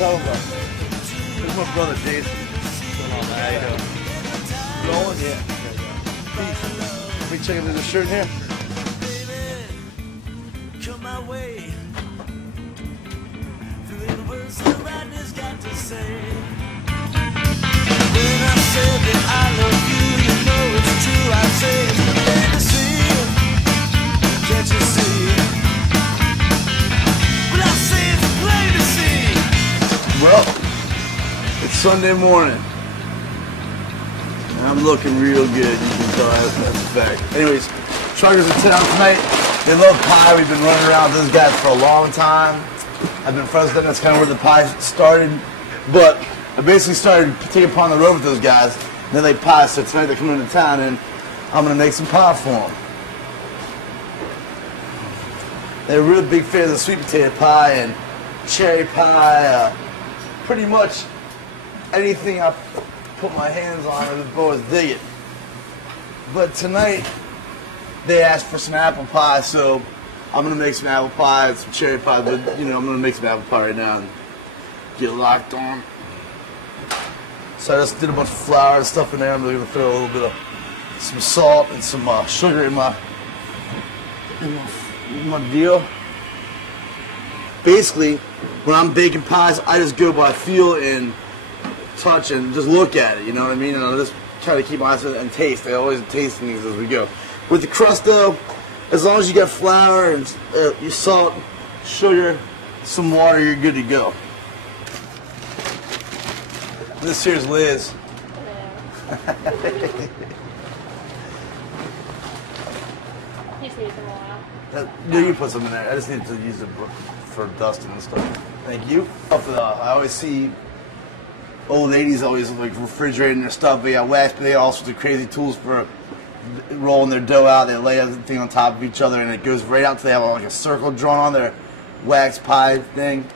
tell him about. This is my brother Jason. What's going on, man? How you doing? Rolling? Yeah. Peace. Let me check if there's a shirt here. Come my way. Through the words the Rodney's got to say. When I say that I love you, you know it's true. I say it's plain to see. Can't you see? But I say it's plain to see. Well, it's Sunday morning. And I'm looking real good. You can tell that's a fact. Anyways, Truckers in town tonight. They love pie. We've been running around with those guys for a long time. I've been friends with them. That's kind of where the pie started. But I basically started taking pie on the road with those guys. And then they pie. So tonight they're coming into town and I'm going to make some pie for them. They're really big fans of sweet potato pie and cherry pie. Pretty much anything I put my hands on, the boys dig it. But tonight they asked for some apple pie, so I'm going to make some apple pie and some cherry pie. But, you know, I'm going to make some apple pie right now and get locked on. So I just did a bunch of flour and stuff in there. I'm really going to throw a little bit of some salt and some sugar in my deal. Basically, when I'm baking pies, I just go by feel and touch and just look at it, you know what I mean? And I'll just try to keep my eyes on it and taste. I always taste things as we go. With the crust, though, as long as you got flour and your salt, sugar, some water, you're good to go. This here's Liz. Yeah, you put some in there. I just need to use it for dusting and stuff. Thank you. I always see old ladies always like refrigerating their stuff. They got wax, but they got all sorts of crazy tools for rolling their dough out. They lay everything on top of each other, and it goes right out till they have like a circle drawn on their wax pie thing.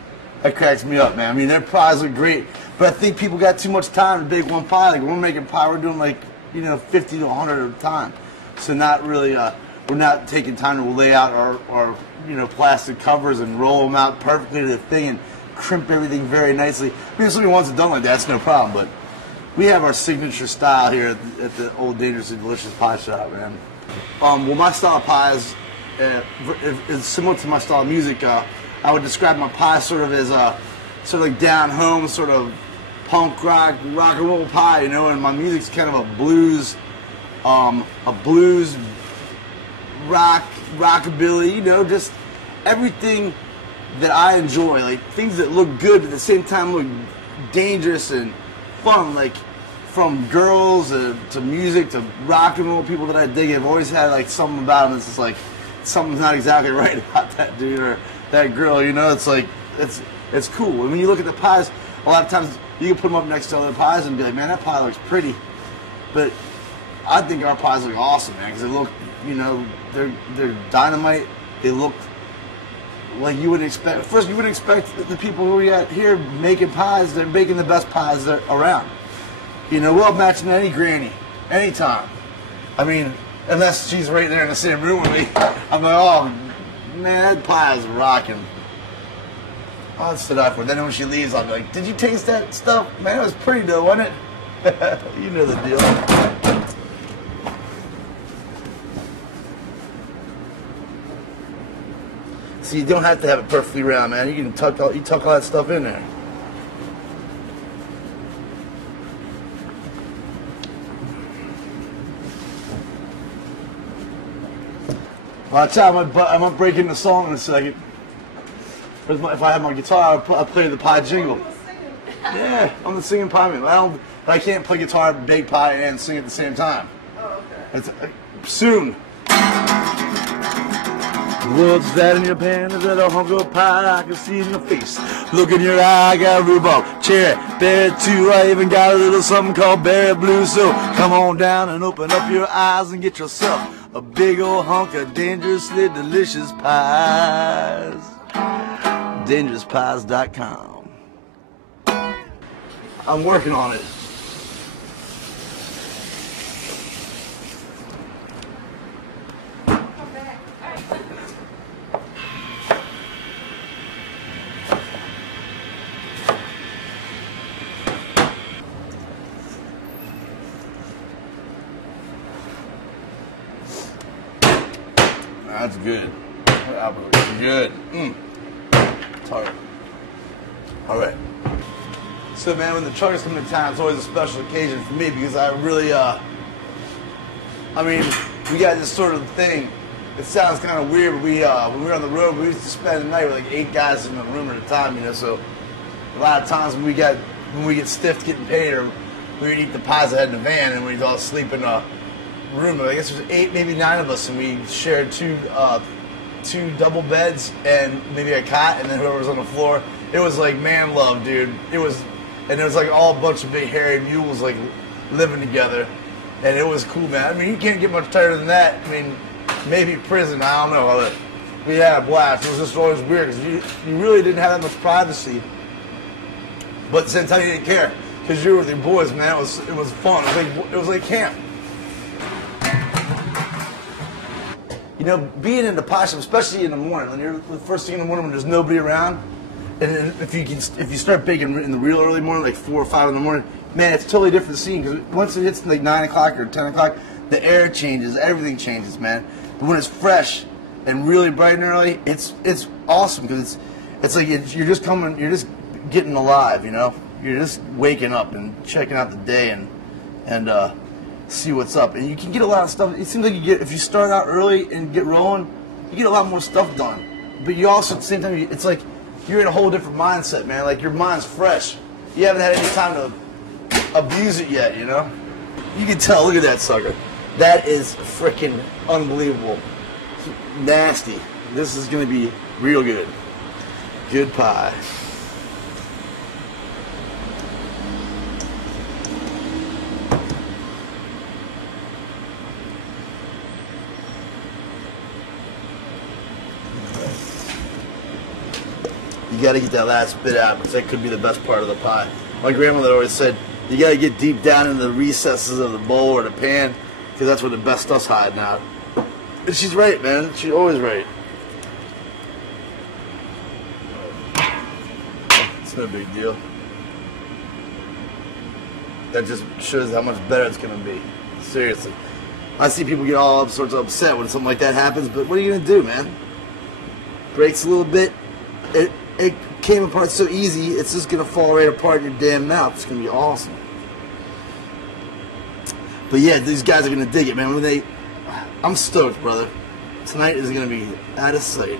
That cracks me up, man. I mean, their pies are great, but I think people got too much time to bake one pie. Like when we're making pie, we're doing like 50 to 100 at a time. So not really. We're not taking time to lay out our plastic covers and roll them out perfectly to the thing and crimp everything very nicely. I mean, if somebody wants it done like that, that's no problem. But we have our signature style here at the Old Dangerously Delicious Pie Shop, man. Well, my style of pies is similar to my style of music. I would describe my pie sort of as sort of like down home, sort of punk rock and roll pie, and my music's kind of a blues rockabilly, just everything that I enjoy, like things that look good but at the same time look dangerous and fun, like from girls to music to rock and roll people that I dig. I've always had like something about them that's just like something's not exactly right about that dude or that girl, it's like it's cool. And when you look at the pies, a lot of times you can put them up next to other pies and be like, man, that pie looks pretty, but I think our pies look awesome, man, because they look, they're dynamite. They look like you wouldn't expect. First, you wouldn't expect the people who are here making pies. They're making the best pies that are around. We'll match any granny, anytime. I mean, unless she's right there in the same room with me. I'm like, oh, man, that pie is rocking. I'll sit up for it. Then when she leaves, I'll be like, did you taste that stuff? Man, it was pretty though, wasn't it? You know the deal. So you don't have to have it perfectly round, man. You can tuck all that stuff in there. Watch out, I'm gonna break into song in a second. If I have my guitar, I'll play the pie jingle. Yeah, I'm the singing pie man. But I can't play guitar, bake pie, and sing at the same time. Oh, okay. Soon. What's that in your pan? Is that a hunk of pie I can see in your face? Look in your eye, I got rhubarb, cherry, berry too. I even got a little something called berry blue. So come on down and open up your eyes and get yourself a big old hunk of dangerously delicious pies. DangerousPies.com. I'm working on it. That's good. Good. Sorry. All right. So, man, when the truckers come to town, it's always a special occasion for me because I really, I mean, we got this sort of thing. It sounds kind of weird, but we, when we were on the road, we used to spend the night with like 8 guys in the room at a time, you know. So, a lot of times when we get stiffed getting paid, or we would eat the pies that had in the van, and we'd all sleep in a room. I guess there's 8, maybe 9 of us, and we shared two double beds and maybe a cot, and then whoever was on the floor. It was like man love, dude. It was, and it was like all a bunch of big hairy mules like living together, and it was cool, man. I mean, you can't get much tighter than that. I mean, maybe prison, I don't know. But we had a blast. It was just always weird because you really didn't have that much privacy, but at the same time you didn't care because you were with your boys, man. It was fun. It was like camp. You know, being in the pot shop, especially in the morning, when you're the first thing in the morning when there's nobody around, and if you start baking in the real early morning, like 4 or 5 in the morning, man, it's a totally different scene. Because once it hits like 9 o'clock or 10 o'clock, the air changes, everything changes, man. But when it's fresh and really bright and early, it's awesome because it's like you're just getting alive, you know. You're just waking up and checking out the day and see what's up, and you can get a lot of stuff. It seems like if you start out early and get rolling, you get a lot more stuff done. But you also, at the same time, it's like you're in a whole different mindset, man. Like your mind's fresh. You haven't had any time to abuse it yet, you know. You can tell. Look at that sucker. That is freaking unbelievable. Nasty. This is gonna be real good. Good pie. You got to get that last bit out because that could be the best part of the pie. My grandmother always said, you got to get deep down in the recesses of the bowl or the pan because that's where the best stuff's hiding out. And she's right, man. She's always right. It's no big deal. That just shows how much better it's going to be. Seriously. I see people get all sorts of upset when something like that happens, but what are you going to do, man? Breaks a little bit. It came apart so easy, it's just going to fall right apart in your damn mouth. It's going to be awesome. But yeah, these guys are going to dig it, man. I'm stoked, brother. Tonight is going to be out of sight.